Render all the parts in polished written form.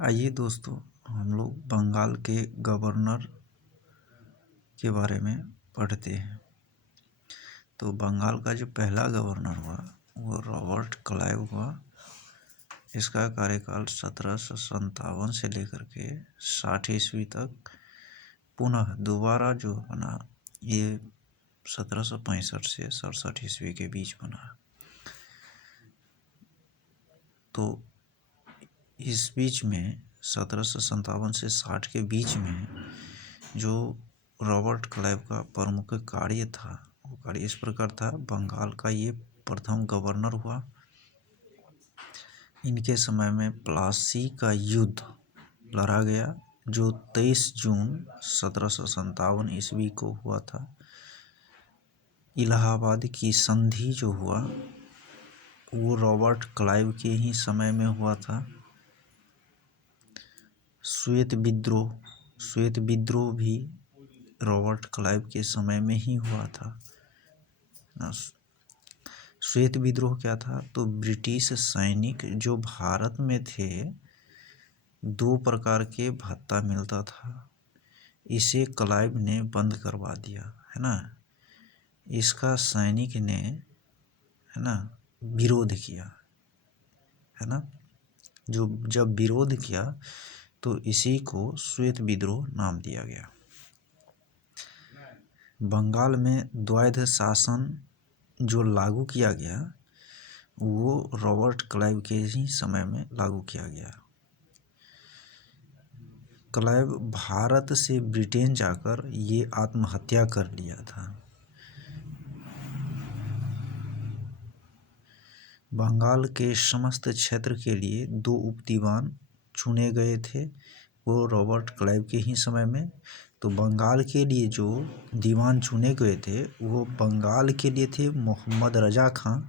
आइए दोस्तों, हम लोग बंगाल के गवर्नर के बारे में पढ़ते हैं। तो बंगाल का जो पहला गवर्नर हुआ वो रॉबर्ट क्लाइव हुआ। इसका कार्यकाल 1757 से लेकर के 60 ईस्वी तक पुनः दोबारा जो बना ये 1765 से 67 ईस्वी के बीच बना। तो इस बीच में 1757 से 60 के बीच में जो रॉबर्ट क्लाइव का प्रमुख कार्य था वो कार्य इस प्रकार था। बंगाल का ये प्रथम गवर्नर हुआ। इनके समय में प्लासी का युद्ध लड़ा गया जो 23 जून 1757 ईस्वी को हुआ था। इलाहाबाद की संधि जो हुआ वो रॉबर्ट क्लाइव के ही समय में हुआ था। श्वेत विद्रोह भी रॉबर्ट क्लाइव के समय में ही हुआ था। श्वेत विद्रोह क्या था? तो ब्रिटिश सैनिक जो भारत में थे, 2 प्रकार के भत्ता मिलता था, इसे क्लाइव ने बंद करवा दिया, है ना। इसका सैनिक ने, है ना, विरोध किया, है ना। जब विरोध किया तो इसी को श्वेत विद्रोह नाम दिया गया। बंगाल में द्वैध शासन जो लागू किया गया वो रॉबर्ट क्लाइव के ही समय में लागू किया गया। क्लाइव भारत से ब्रिटेन जाकर ये आत्महत्या कर लिया था। बंगाल के समस्त क्षेत्र के लिए 2 उपदीवान चुने गए थे वो रॉबर्ट क्लाइव के ही समय में। तो बंगाल के लिए जो दीवान चुने गए थे वो बंगाल के लिए थे मोहम्मद रजा खां,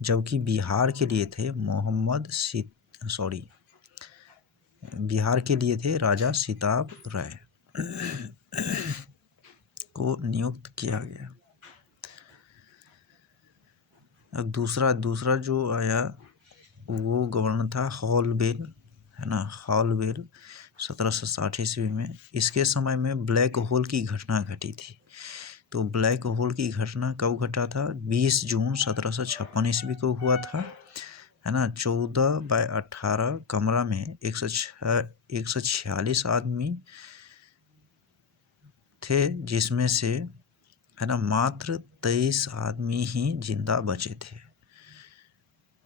जबकि बिहार के लिए थे बिहार के लिए थे राजा सिताब राय को नियुक्त किया गया। अब दूसरा जो आया वो गवर्नर था हॉलबेल, है ना। हॉलबेल 1760 ईस्वी में। इसके समय में ब्लैक होल की घटना घटी थी। तो ब्लैक होल की घटना कब घटा था? 20 जून 1756 ईस्वी को हुआ था, है ना। 14/18 कमरा में 146 आदमी थे, जिसमें से, है ना, मात्र 23 आदमी ही जिंदा बचे थे,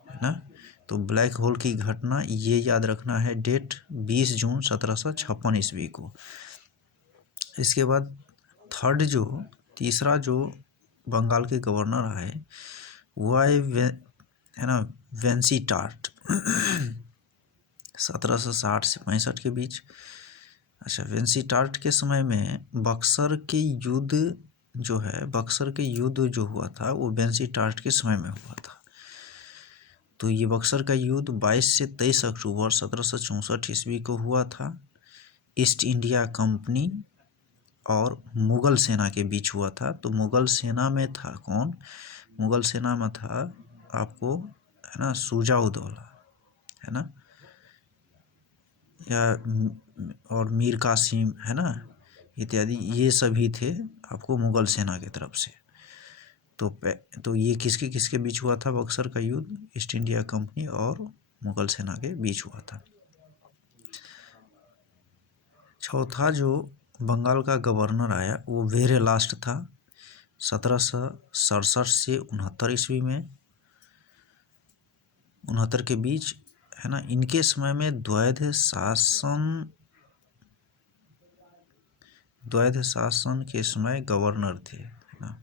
है ना। तो ब्लैक होल की घटना ये याद रखना है, डेट 20 जून 1756 ईस्वी को। इसके बाद तीसरा जो बंगाल के गवर्नर आए वो आए है ना वेंसीटार्ट 1760 से 65 के बीच। अच्छा, वेंसीटार्ट के समय में बक्सर के युद्ध जो हुआ था वो वेंसीटार्ट के समय में हुआ था। तो ये बक्सर का युद्ध 22 से 23 अक्टूबर 1764 ईस्वी को हुआ था। ईस्ट इंडिया कंपनी और मुगल सेना के बीच हुआ था। तो मुगल सेना में था कौन? मुगल सेना में था आपको, है ना, शुजा-उद-दौला, है ना, या और मीर कासिम, है ना, इत्यादि, ये सभी थे आपको मुगल सेना की तरफ से। तो ये किसके किसके बीच हुआ था? बक्सर का युद्ध ईस्ट इंडिया कंपनी और मुगल सेना के बीच हुआ था। चौथा जो बंगाल का गवर्नर आया वो वेरे लास्ट था 1767 से 69 ईस्वी में, 69 के बीच, है ना। इनके समय में द्वैध शासन के समय गवर्नर थे, है ना।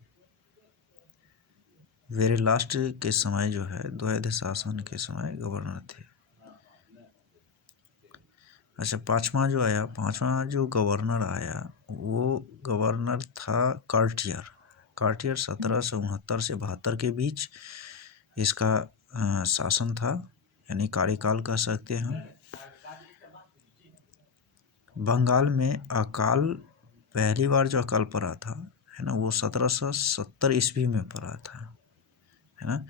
वेरे लास्ट के समय जो है द्वैध शासन के समय गवर्नर थे। अच्छा, पांचवा जो गवर्नर आया वो गवर्नर था कार्टियर 1769 से 72 के बीच इसका शासन था, यानी कार्यकाल कह सकते हैं। बंगाल में पहली बार जो अकाल पड़ा था, है ना, वो 1770 ईस्वी में पड़ा था, है ना।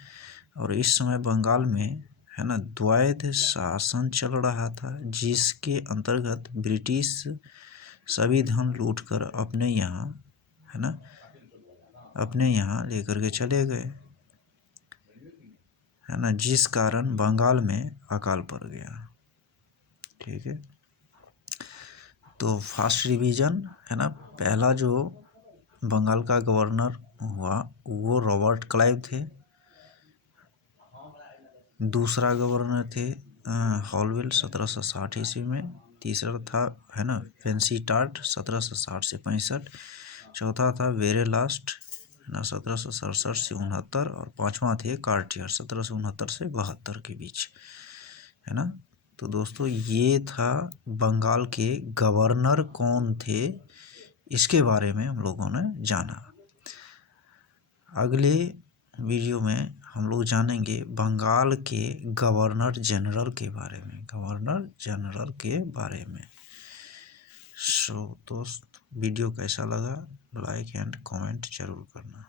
और इस समय बंगाल में, है ना, द्वैध शासन चल रहा था, जिसके अंतर्गत ब्रिटिश सभी धन लूटकर अपने यहाँ, है ना, अपने यहाँ लेकर के चले गए, है ना, जिस कारण बंगाल में अकाल पड़ गया। ठीक है, तो फर्स्ट रिवीजन, है ना, पहला जो बंगाल का गवर्नर हुआ वो रॉबर्ट क्लाइव थे। दूसरा गवर्नर थे हॉलवेल 1760 ईस्वी में। तीसरा था, है ना, फेंसीटार्ट 1760 से 65। चौथा था वेरेलास्ट, है ना, 1767 से 69। और पांचवा थे कार्टियर 1769 से 72 के बीच, है ना। तो दोस्तों ये था बंगाल के गवर्नर कौन थे, इसके बारे में हम लोगों ने जाना। अगले वीडियो में हम लोग जानेंगे बंगाल के गवर्नर जनरल के बारे में, गवर्नर जनरल के बारे में। सो दोस्त वीडियो कैसा लगा, लाइक एंड कमेंट जरूर करना।